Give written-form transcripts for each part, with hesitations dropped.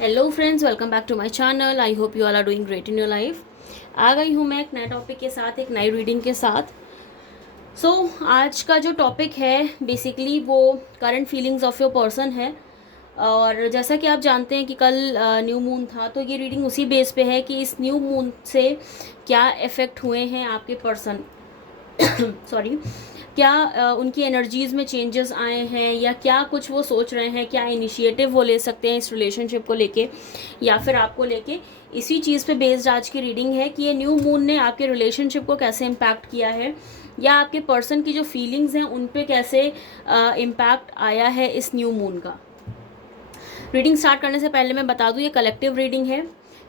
Hello friends, welcome back to my channel. I hope you all are doing great in your life. आ गई हूँ मैं एक नए टॉपिक के साथ, एक नई रीडिंग के साथ। आज का जो टॉपिक है बेसिकली वो current feelings of your person है। और जैसा कि आप जानते हैं कि कल न्यू मून था, तो ये रीडिंग उसी बेस पे है कि इस न्यू मून से क्या इफ़ेक्ट हुए हैं आपके पर्सन सॉरी, क्या उनकी एनर्जीज़ में चेंजेस आए हैं, या क्या कुछ वो सोच रहे हैं, क्या इनिशिएटिव वो ले सकते हैं इस रिलेशनशिप को लेके या फिर आपको लेके। इसी चीज़ पे बेस्ड आज की रीडिंग है कि ये न्यू मून ने आपके रिलेशनशिप को कैसे इम्पैक्ट किया है, या आपके पर्सन की जो फीलिंग्स हैं उन पे कैसे इम्पैक्ट आया है इस न्यू मून का। रीडिंग स्टार्ट करने से पहले मैं बता दूं, ये कलेक्टिव रीडिंग है,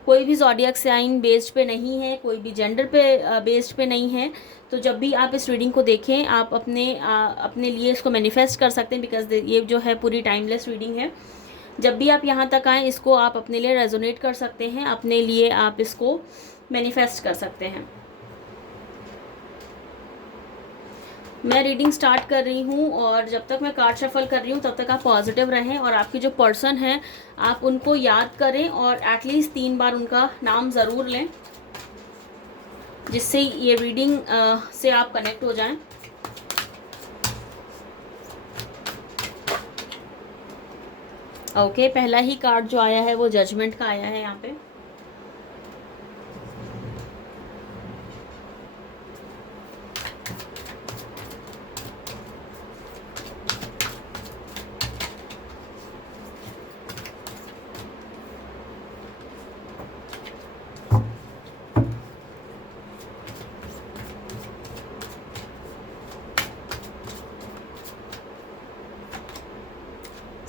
कोई भी ज़ोडिएक साइन बेस्ड पे नहीं है, कोई भी जेंडर पे बेस्ड पे नहीं है। तो जब भी आप इस रीडिंग को देखें, आप अपने लिए इसको मैनिफेस्ट कर सकते हैं, बिकॉज ये जो है पूरी टाइमलेस रीडिंग है। जब भी आप यहाँ तक आएँ, इसको आप अपने लिए रेजोनेट कर सकते हैं, अपने लिए आप इसको मैनिफेस्ट कर सकते हैं। मैं रीडिंग स्टार्ट कर रही हूँ, और जब तक मैं कार्ड शफल कर रही हूँ तब तक आप पॉजिटिव रहें, और आपके जो पर्सन हैं आप उनको याद करें और एटलीस्ट 3 बार उनका नाम ज़रूर लें, जिससे ये रीडिंग से आप कनेक्ट हो जाएं। ओके, पहला ही कार्ड जो आया है वो जजमेंट का आया है यहाँ पे।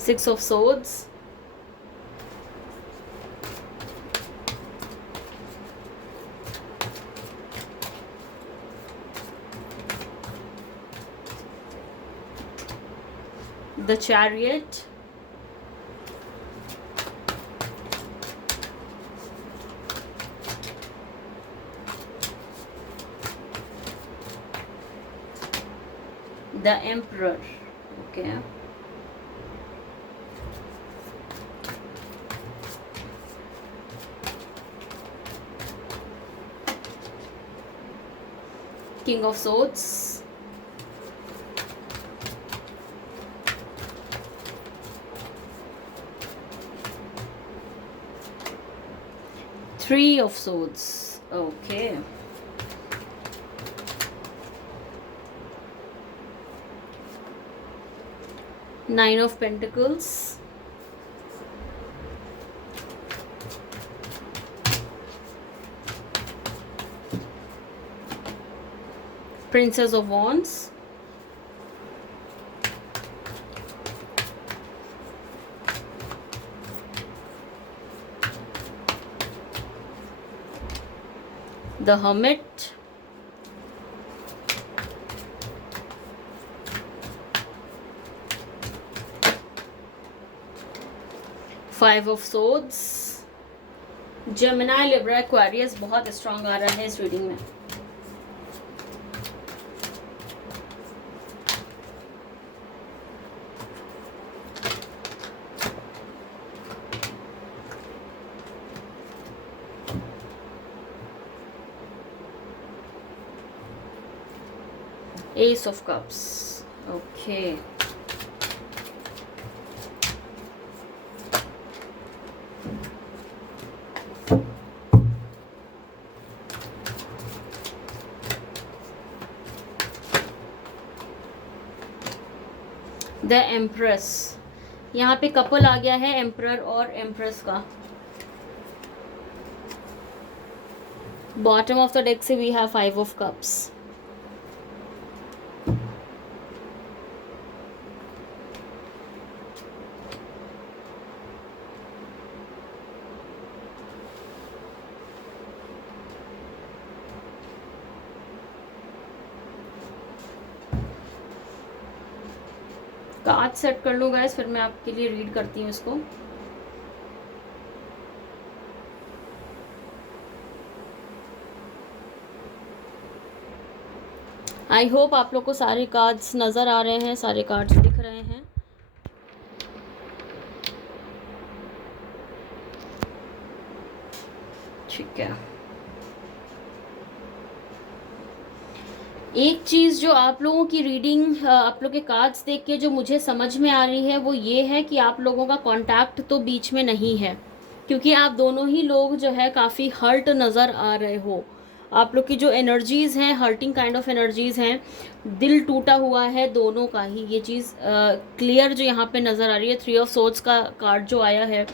Six of Swords, the Chariot, the Emperor. Okay. King of Swords, Three of Swords. Okay. Nine of Pentacles, Princess of Wands, the Hermit, Five of Swords। Gemini, Libra, Aquarius बहुत स्ट्रांग आ रहा है इस reading में। Ace of Cups. Okay. The empress, यहाँ पे couple आ गया है emperor और एम्प्रेस का। बॉटम ऑफ द डेक से we have five of cups. Card set कर लूँ गाइस, फिर मैं आपके लिए रीड करती हूँ इसको। आई होप आप लोग को सारे कार्ड्स नज़र आ रहे हैं, सारे कार्ड्स दिख रहे हैं। ठीक है, एक चीज़ जो आप लोगों की रीडिंग, आप लोग के कार्ड्स देख के जो मुझे समझ में आ रही है वो ये है कि आप लोगों का कांटेक्ट तो बीच में नहीं है, क्योंकि आप दोनों ही लोग जो है काफ़ी हर्ट नज़र आ रहे हो। आप लोग की जो एनर्जीज़ हैं हर्टिंग काइंड ऑफ एनर्जीज़ हैं, दिल टूटा हुआ है दोनों का ही, ये चीज़ क्लियर जो यहाँ पे नज़र आ रही है। 3 ऑफ सोर्ड्स का कार्ड जो आया है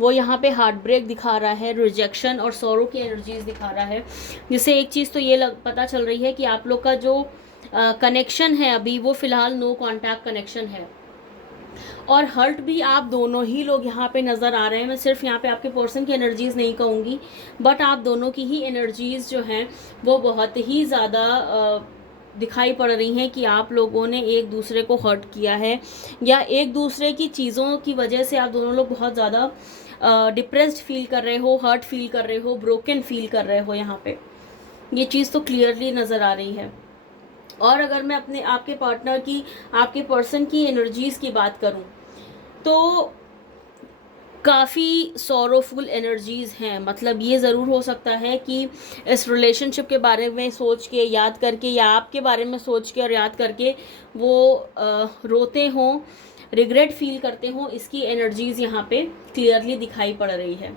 वो यहाँ पे हार्ट ब्रेक दिखा रहा है, रिजेक्शन और सौरों की एनर्जीज दिखा रहा है, जिससे एक चीज़ तो ये पता चल रही है कि आप लोग का जो कनेक्शन है अभी वो फ़िलहाल नो कॉन्टैक्ट कनेक्शन है। और हर्ट भी आप दोनों ही लोग यहाँ पे नज़र आ रहे हैं। मैं सिर्फ यहाँ पे आपके पर्सन की एनर्जीज़ नहीं कहूँगी, बट आप दोनों की ही एनर्जीज़ जो हैं वो बहुत ही ज़्यादा दिखाई पड़ रही हैं कि आप लोगों ने एक दूसरे को हर्ट किया है, या एक दूसरे की चीज़ों की वजह से आप दोनों लोग बहुत ज़्यादा डिप्रेस्ड फील कर रहे हो, हर्ट फील कर रहे हो, ब्रोकन फील कर रहे हो। यहाँ पे ये चीज़ तो क्लियरली नज़र आ रही है। और अगर मैं अपने आपके पार्टनर की, आपके पर्सन की एनर्जीज़ की बात करूं तो काफ़ी सॉरोफुल एनर्जीज़ हैं। मतलब ये ज़रूर हो सकता है कि इस रिलेशनशिप के बारे में सोच के, याद करके, या आपके बारे में सोच के और याद करके वो रोते हों, रिग्रेट फील करते हों। इसकी एनर्जीज़ यहाँ पे क्लियरली दिखाई पड़ रही है।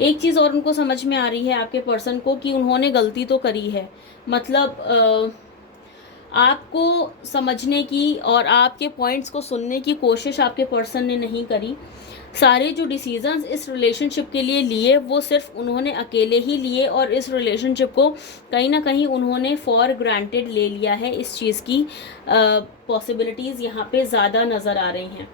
एक चीज़ और उनको समझ में आ रही है आपके पर्सन को कि उन्होंने गलती तो करी है। मतलब आपको समझने की और आपके पॉइंट्स को सुनने की कोशिश आपके पर्सन ने नहीं करी। सारे जो डिसीजंस इस रिलेशनशिप के लिए लिए वो सिर्फ उन्होंने अकेले ही लिए, और इस रिलेशनशिप को कहीं ना कहीं उन्होंने फॉर ग्रांटेड ले लिया है। इस चीज़ की पॉसिबिलिटीज़ यहाँ पे ज़्यादा नज़र आ रही हैं।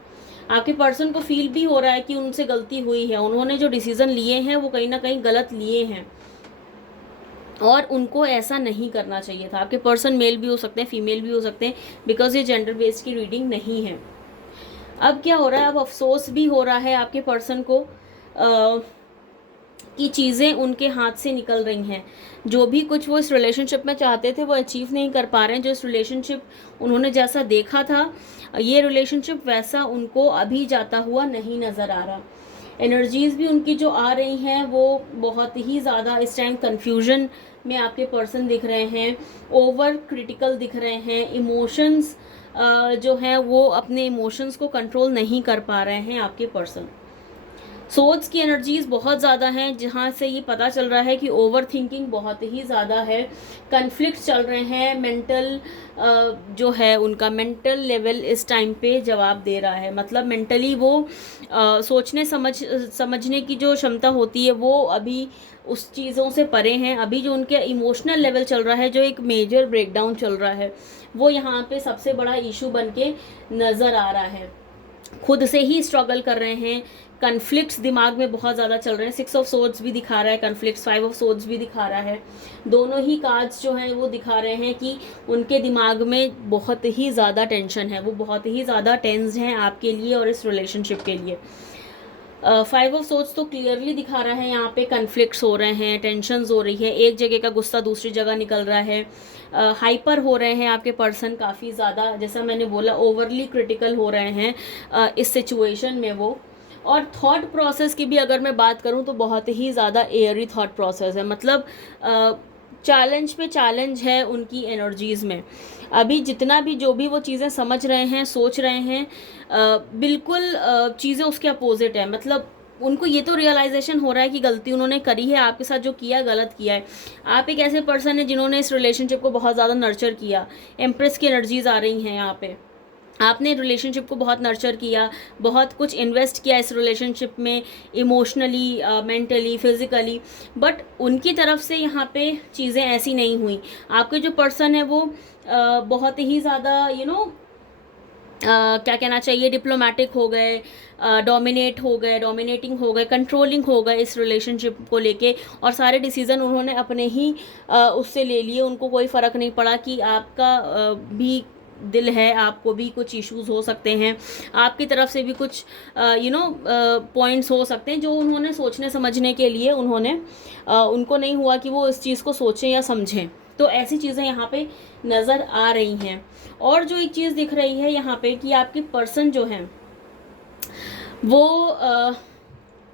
आपके पर्सन को फील भी हो रहा है कि उनसे गलती हुई है, उन्होंने जो डिसीज़न लिए हैं वो कहीं ना कहीं गलत लिए हैं और उनको ऐसा नहीं करना चाहिए था। आपके पर्सन मेल भी हो सकते हैं, फीमेल भी हो सकते हैं, बिकॉज ये जेंडर बेस्ड की रीडिंग नहीं है। अब क्या हो रहा है, अब अफसोस भी हो रहा है आपके पर्सन को कि चीज़ें उनके हाथ से निकल रही हैं। जो भी कुछ वो इस रिलेशनशिप में चाहते थे वो अचीव नहीं कर पा रहे हैं। जो इस रिलेशनशिप उन्होंने जैसा देखा था, ये रिलेशनशिप वैसा उनको अभी जाता हुआ नहीं नज़र आ रहा। एनर्जीज़ भी उनकी जो आ रही हैं वो बहुत ही ज़्यादा इस टाइम कन्फ्यूजन में आपके पर्सन दिख रहे हैं, ओवर क्रिटिकल दिख रहे हैं। इमोशंस जो हैं वो अपने इमोशंस को कंट्रोल नहीं कर पा रहे हैं आपके पर्सन। सोल्स की एनर्जीज़ बहुत ज़्यादा हैं, जहाँ से ये पता चल रहा है कि ओवर थिंकिंग बहुत ही ज़्यादा है। कन्फ्लिक्ट चल रहे हैं, मेंटल जो है उनका मेंटल लेवल इस टाइम पे जवाब दे रहा है। मतलब मेंटली वो सोचने समझने की जो क्षमता होती है वो अभी उस चीज़ों से परे हैं। अभी जो उनके इमोशनल लेवल चल रहा है, जो एक मेजर ब्रेकडाउन चल रहा है, वो यहाँ पे सबसे बड़ा इशू बन के नज़र आ रहा है। खुद से ही स्ट्रगल कर रहे हैं, कन्फ्लिक्ट्स दिमाग में बहुत ज़्यादा चल रहे हैं। 6 ऑफ सोर्ड्स भी दिखा रहा है कन्फ्लिक्ट्स, 5 ऑफ सोर्ड्स भी दिखा रहा है। दोनों ही कार्ड्स जो हैं वो दिखा रहे हैं कि उनके दिमाग में बहुत ही ज़्यादा टेंशन है, वो बहुत ही ज़्यादा टेंस्ड हैं आपके लिए और इस रिलेशनशिप के लिए। 5 ऑफ सोर्ड्स तो क्लियरली दिखा रहा है यहाँ पे कन्फ्लिक्ट्स हो रहे हैं, टेंशन्स हो रही है, एक जगह का गुस्सा दूसरी जगह निकल रहा है। हाइपर हो रहे हैं आपके पर्सन काफ़ी ज़्यादा, जैसा मैंने बोला ओवरली क्रिटिकल हो रहे हैं इस सिचुएशन में वो। और थॉट प्रोसेस की भी अगर मैं बात करूं तो बहुत ही ज़्यादा एयरी थॉट प्रोसेस है। मतलब चैलेंज पे चैलेंज है उनकी एनर्जीज़ में। अभी जितना भी जो भी वो चीज़ें समझ रहे हैं, सोच रहे हैं, बिल्कुल चीज़ें उसके अपोजिट है। मतलब उनको ये तो रियलाइजेशन हो रहा है कि गलती उन्होंने करी है, आपके साथ जो किया गलत किया है। आप एक ऐसे पर्सन है जिन्होंने इस रिलेशनशिप को बहुत ज़्यादा नर्चर किया। एम्प्रेस की एनर्जीज़ आ रही हैं यहाँ पे। आपने रिलेशनशिप को बहुत नर्चर किया, बहुत कुछ इन्वेस्ट किया इस रिलेशनशिप में, इमोशनली, मेंटली, फिज़िकली, बट उनकी तरफ से यहाँ पे चीज़ें ऐसी नहीं हुई। आपके जो पर्सन है वो बहुत ही ज़्यादा क्या कहना चाहिए, डिप्लोमेटिक हो गए, डोमिनेटिंग हो गए, कंट्रोलिंग हो गए इस रिलेशनशिप को लेके, और सारे डिसीज़न उन्होंने अपने ही उससे ले लिए। उनको कोई फ़र्क नहीं पड़ा कि आपका भी दिल है, आपको भी कुछ इश्यूज हो सकते हैं, आपकी तरफ से भी कुछ पॉइंट्स हो सकते हैं जो उन्होंने सोचने समझने के लिए उनको नहीं हुआ कि वो इस चीज़ को सोचें या समझें। तो ऐसी चीज़ें यहाँ पे नज़र आ रही हैं। और जो एक चीज़ दिख रही है यहाँ पे कि आपके पर्सन जो हैं वो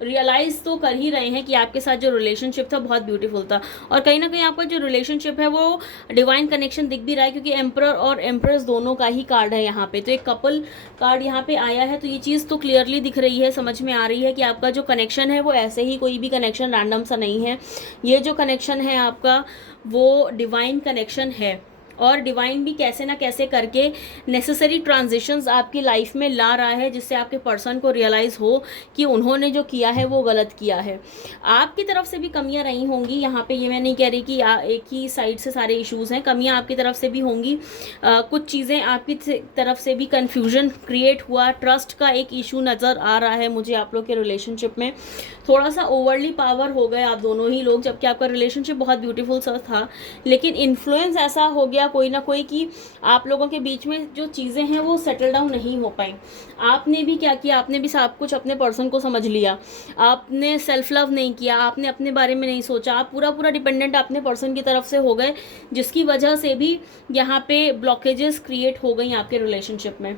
रियलाइज़ तो कर ही रहे हैं कि आपके साथ जो रिलेशनशिप था बहुत ब्यूटीफुल था, और कहीं ना कहीं आपका जो रिलेशनशिप है वो डिवाइन कनेक्शन दिख भी रहा है, क्योंकि एम्परर और एम्प्रेस दोनों का ही कार्ड है यहाँ पे। तो एक कपल कार्ड यहाँ पे आया है, तो ये चीज़ तो क्लियरली दिख रही है, समझ में आ रही है कि आपका जो कनेक्शन है वो ऐसे ही कोई भी कनेक्शन रैंडम सा नहीं है। ये जो कनेक्शन है आपका वो डिवाइन कनेक्शन है, और डिवाइन भी कैसे ना कैसे करके नेसेसरी ट्रांजिशंस आपकी लाइफ में ला रहा है, जिससे आपके पर्सन को रियलाइज़ हो कि उन्होंने जो किया है वो गलत किया है। आपकी तरफ से भी कमियां रही होंगी यहाँ पे, ये मैं नहीं कह रही कि एक ही साइड से सारे इश्यूज़ हैं, कमियां आपकी तरफ से भी होंगी। कुछ चीज़ें आपकी तरफ से भी कन्फ्यूजन क्रिएट हुआ, ट्रस्ट का एक इशू नज़र आ रहा है मुझे आप लोग के रिलेशनशिप में। थोड़ा सा ओवरली पावर हो गए आप दोनों ही लोग, जबकि आपका रिलेशनशिप बहुत ब्यूटीफुल सा था, लेकिन इन्फ्लुएंस ऐसा हो गया कोई ना कोई कि आप लोगों के बीच में जो चीज़ें हैं वो सेटल डाउन नहीं हो पाई। आपने भी क्या किया, आपने भी सब कुछ अपने पर्सन को समझ लिया, आपने सेल्फ लव नहीं किया, आपने अपने बारे में नहीं सोचा, आप पूरा डिपेंडेंट अपने पर्सन की तरफ से हो गए, जिसकी वजह से भी यहाँ पे ब्लॉकेजेस क्रिएट हो गई आपके रिलेशनशिप में।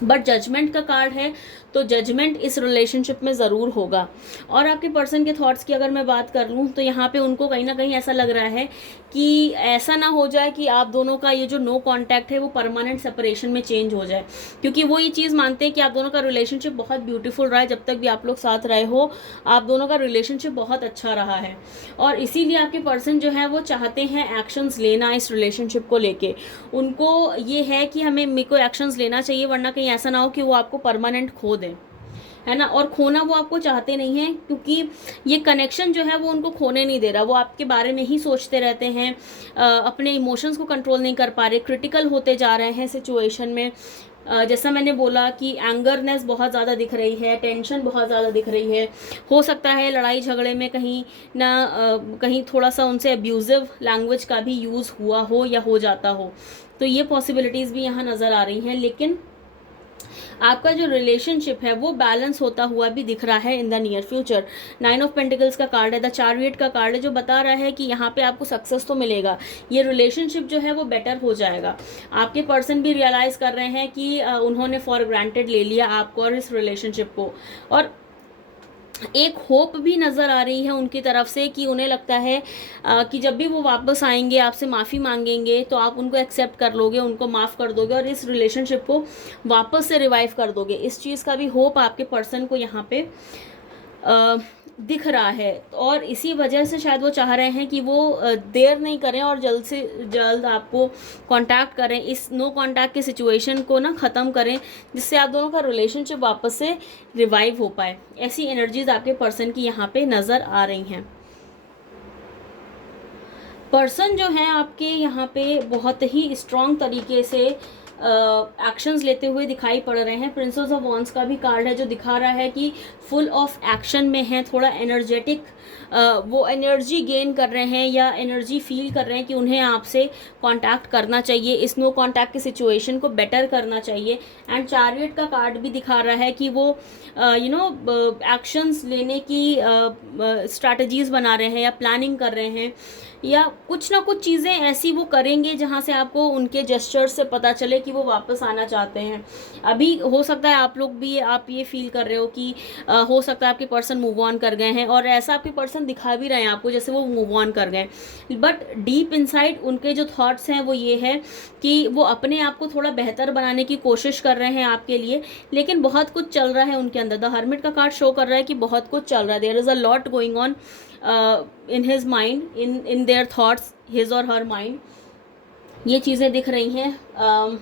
बट जजमेंट का कार्ड है, तो जजमेंट इस रिलेशनशिप में ज़रूर होगा। और आपके पर्सन के थॉट्स की अगर मैं बात कर लूँ तो यहाँ पे उनको कहीं ना कहीं ऐसा लग रहा है कि ऐसा ना हो जाए कि आप दोनों का ये जो नो कांटेक्ट है वो परमानेंट सेपरेशन में चेंज हो जाए, क्योंकि वो ये चीज़ मानते हैं कि आप दोनों का रिलेशनशिप बहुत ब्यूटीफुल रहा है, जब तक भी आप लोग साथ रहे हो आप दोनों का रिलेशनशिप बहुत अच्छा रहा है। और इसीलिए आपके पर्सन जो है वो चाहते हैं एक्शंस लेना इस रिलेशनशिप को लेके। उनको ये है कि मेरे को एक्शंस लेना चाहिए, वरना कहीं ऐसा ना हो कि वो आपको परमानेंट खो दें, है ना। और खोना वो आपको चाहते नहीं हैं, क्योंकि ये कनेक्शन जो है वो उनको खोने नहीं दे रहा। वो आपके बारे में ही सोचते रहते हैं, अपने इमोशंस को कंट्रोल नहीं कर पा रहे, क्रिटिकल होते जा रहे हैं सिचुएशन में। जैसा मैंने बोला कि एंगरनेस बहुत ज़्यादा दिख रही है, टेंशन बहुत ज़्यादा दिख रही है। हो सकता है लड़ाई झगड़े में कहीं ना कहीं थोड़ा सा उनसे अब्यूज़िव लैंग्वेज का भी यूज़ हुआ हो या हो जाता हो, तो ये पॉसिबिलिटीज़ भी यहाँ नज़र आ रही हैं। लेकिन आपका जो रिलेशनशिप है वो बैलेंस होता हुआ भी दिख रहा है in the near future. 9 of pentacles का कार्ड है, द चैरियट का कार्ड है, जो बता रहा है कि यहाँ पे आपको सक्सेस तो मिलेगा, ये रिलेशनशिप जो है वो बेटर हो जाएगा। आपके पर्सन भी रियलाइज कर रहे हैं कि उन्होंने फॉर ग्रांटेड ले लिया आपको और इस रिलेशनशिप को, और एक होप भी नज़र आ रही है उनकी तरफ से कि उन्हें लगता है कि जब भी वो वापस आएंगे आपसे माफ़ी मांगेंगे तो आप उनको एक्सेप्ट कर लोगे, उनको माफ़ कर दोगे और इस रिलेशनशिप को वापस से रिवाइव कर दोगे। इस चीज़ का भी होप आपके पर्सन को यहाँ पे दिख रहा है, और इसी वजह से शायद वो चाह रहे हैं कि वो देर नहीं करें और जल्द से जल्द आपको कांटेक्ट करें, इस नो कांटेक्ट की सिचुएशन को ना ख़त्म करें, जिससे आप दोनों का रिलेशनशिप वापस से रिवाइव हो पाए। ऐसी एनर्जीज आपके पर्सन की यहाँ पे नज़र आ रही हैं। पर्सन जो है आपके यहाँ पे बहुत ही स्ट्रॉन्ग तरीके से एक्शंस लेते हुए दिखाई पड़ रहे हैं। प्रिंसेस ऑफ वॉन्ड्स का भी कार्ड है, जो दिखा रहा है कि फुल ऑफ एक्शन में है, थोड़ा एनर्जेटिक, वो एनर्जी गेन कर रहे हैं या एनर्जी फील कर रहे हैं कि उन्हें आपसे कांटेक्ट करना चाहिए, इस नो कांटेक्ट की सिचुएशन को बेटर करना चाहिए। एंड चैरियट का कार्ड भी दिखा रहा है कि वो एक्शंस लेने की स्ट्रैटेजीज बना रहे हैं या प्लानिंग कर रहे हैं, या कुछ ना कुछ चीज़ें ऐसी वो करेंगे जहाँ से आपको उनके जेस्चर से पता चले कि वो वापस आना चाहते हैं। अभी हो सकता है आप लोग भी आप ये फील कर रहे हो कि हो सकता है आपके पर्सन मूव ऑन कर गए हैं, और ऐसा आपके पर्सन दिखा भी रहे हैं आपको जैसे वो मूव ऑन कर गए, बट डीप इनसाइड उनके जो थॉट्स हैं वो ये है कि वो अपने आप को थोड़ा बेहतर बनाने की कोशिश कर रहे हैं आपके लिए, लेकिन बहुत कुछ चल रहा है उनके अंदर। द हर्मिट का कार्ड शो कर रहा है कि बहुत कुछ चल रहा है, there is a lot going on in his mind, in their thoughts, his or her mind, ये चीज़ें दिख रही हैं।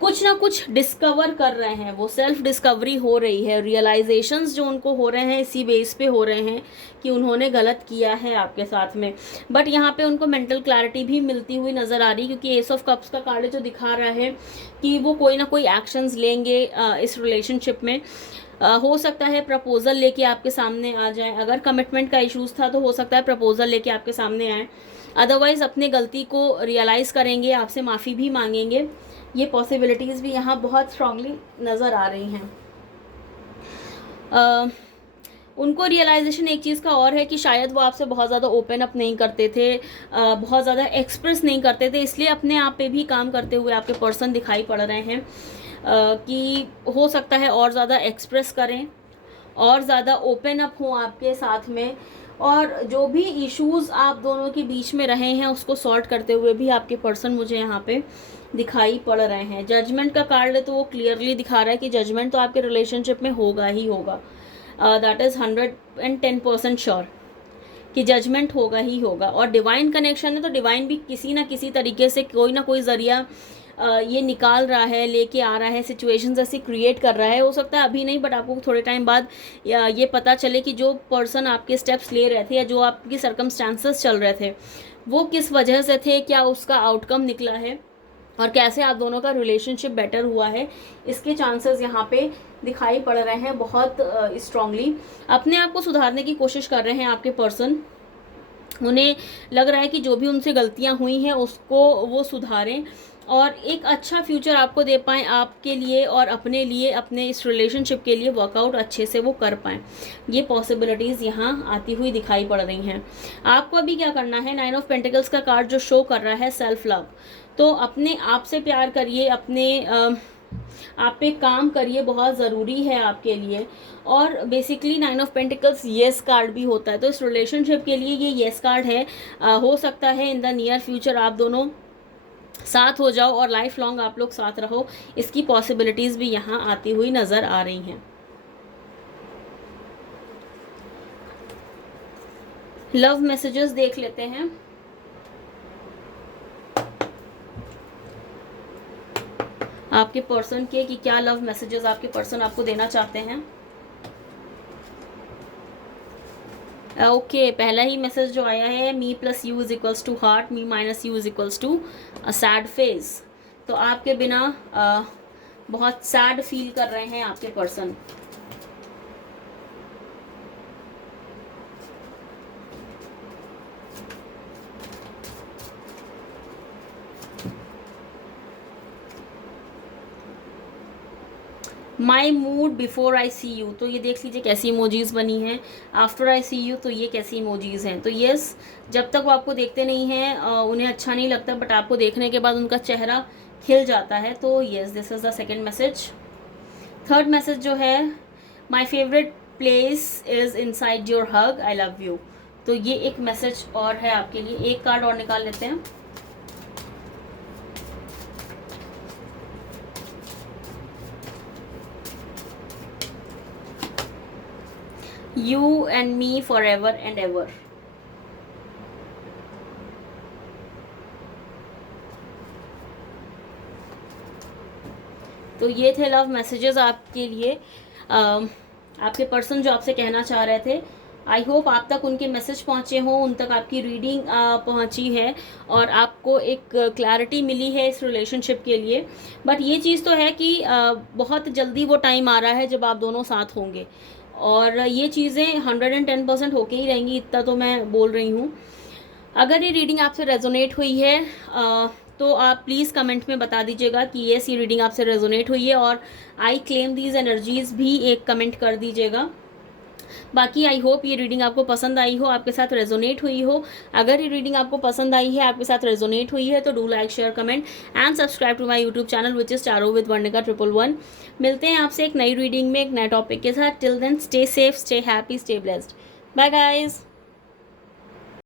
कुछ ना कुछ डिस्कवर कर रहे हैं, वो सेल्फ डिस्कवरी हो रही है, रियलाइजेशंस जो उनको हो रहे हैं इसी बेस पे हो रहे हैं कि उन्होंने गलत किया है आपके साथ में। बट यहाँ पे उनको मेंटल क्लैरिटी भी मिलती हुई नज़र आ रही है, क्योंकि एस ऑफ कप्स का कार्ड जो दिखा रहा है कि वो कोई ना कोई एक्शंस लेंगे इस रिलेशनशिप में। हो सकता है प्रपोजल लेके आपके सामने आ जाए, अगर कमिटमेंट का इश्यूज था तो हो सकता है प्रपोजल लेके आपके सामने आए, अदरवाइज अपने गलती को रियलाइज़ करेंगे, आपसे माफ़ी भी मांगेंगे। ये पॉसिबिलिटीज़ भी यहाँ बहुत स्ट्रांगली नज़र आ रही हैं। उनको रियलाइजेशन एक चीज़ का और है कि शायद वो आपसे बहुत ज़्यादा ओपन अप नहीं करते थे, बहुत ज़्यादा एक्सप्रेस नहीं करते थे, इसलिए अपने आप पे भी काम करते हुए आपके पर्सन दिखाई पड़ रहे हैं कि हो सकता है और ज़्यादा एक्सप्रेस करें और ज़्यादा ओपन अप हों आपके साथ में, और जो भी इश्यूज़ आप दोनों के बीच में रहे हैं उसको सॉर्ट करते हुए भी आपके पर्सन मुझे यहाँ पे दिखाई पड़ रहे हैं। जजमेंट का कार्ड है तो वो क्लियरली दिखा रहा है कि जजमेंट तो आपके रिलेशनशिप में होगा ही होगा। दैट इज़ 110% श्योर कि जजमेंट होगा ही होगा। और डिवाइन कनेक्शन है तो डिवाइन भी किसी ना किसी तरीके से कोई ना कोई ज़रिया ये निकाल रहा है, लेके आ रहा है, सिचुएशंस ऐसी क्रिएट कर रहा है। हो सकता है अभी नहीं, बट आपको थोड़े टाइम बाद ये पता चले कि जो पर्सन आपके स्टेप्स ले रहे थे या जो आपकी सर्कमस्टांसेस चल रहे थे वो किस वजह से थे, क्या उसका आउटकम निकला है और कैसे आप दोनों का रिलेशनशिप बेटर हुआ है, इसके चांसेस यहाँ पे दिखाई पड़ रहे हैं बहुत स्ट्रांगली। अपने आप को सुधारने की कोशिश कर रहे हैं आपके पर्सन। उन्हें लग रहा है कि जो भी उनसे गलतियां हुई हैं उसको वो सुधारें और एक अच्छा फ्यूचर आपको दे पाएँ, आपके लिए और अपने लिए, अपने इस रिलेशनशिप के लिए वर्कआउट अच्छे से वो कर पाएँ। ये पॉसिबिलिटीज़ यहाँ आती हुई दिखाई पड़ रही हैं। आपको अभी क्या करना है, 9 ऑफ पेंटिकल्स का कार्ड जो शो कर रहा है सेल्फ लव। तो अपने आप से प्यार करिए, अपने आप पे काम करिए, बहुत ज़रूरी है आपके लिए। और basically 9 of pentacles yes card भी होता है, तो इस रिलेशनशिप के लिए ये येस कार्ड है। हो सकता है इन द नियर फ्यूचर आप दोनों साथ हो जाओ और लाइफ लॉन्ग आप लोग साथ रहो, इसकी पॉसिबिलिटीज़ भी यहाँ आती हुई नज़र आ रही हैं। लव मैसेजेस देख लेते हैं। आपके पर्सन के कि क्या लव मैसेजेस आपके पर्सन आपको देना चाहते हैं। ओके, पहला ही मैसेज जो आया है, me plus you is equals to heart, me minus you is equals to a sad phase. तो आपके बिना बहुत सैड फील कर रहे हैं आपके person. My mood before I see you, तो ये देख लीजिए कैसी इमोजीज़ बनी हैं। आफ्टर आई सी यू, तो ये कैसी इमोजीज़ हैं। तो यस, जब तक वो आपको देखते नहीं हैं उन्हें अच्छा नहीं लगता, बट आपको देखने के बाद उनका चेहरा खिल जाता है। तो yes, this is the second message. Third message जो है, my favourite place is inside your hug, I love you. तो ये एक मैसेज और है आपके लिए। एक कार्ड और निकाल लेते हैं। You and me forever and ever। तो ये थे लव मैसेजेस आपके लिए। आपके पर्सन जो आपसे कहना चाह रहे थे, आई होप आप तक उनके मैसेज पहुँचे हों, उन तक आपकी रीडिंग पहुँची है और आपको एक क्लैरिटी मिली है इस रिलेशनशिप के लिए। बट ये चीज़ तो है कि बहुत जल्दी वो टाइम आ रहा है जब आप दोनों साथ होंगे और ये चीज़ें 110% होके ही रहेंगी, इतना तो मैं बोल रही हूँ। अगर ये रीडिंग आपसे रेजोनेट हुई है तो आप प्लीज़ कमेंट में बता दीजिएगा कि येस, ये रीडिंग आपसे रेजोनेट हुई है, और आई क्लेम दीज एनर्जीज़ भी एक कमेंट कर दीजिएगा। बाकी आई होप ये रीडिंग आपको पसंद आई हो, आपके साथ रेजोनेट हुई हो। अगर ये रीडिंग आपको पसंद आई है, आपके साथ रेजोनेट हुई है, तो do like, share, comment and subscribe to my YouTube channel which is tarot with Varnika 111। मिलते हैं आपसे एक नई रीडिंग में एक नए टॉपिक के साथ। Till then stay safe, stay happy, stay blessed. Bye guys.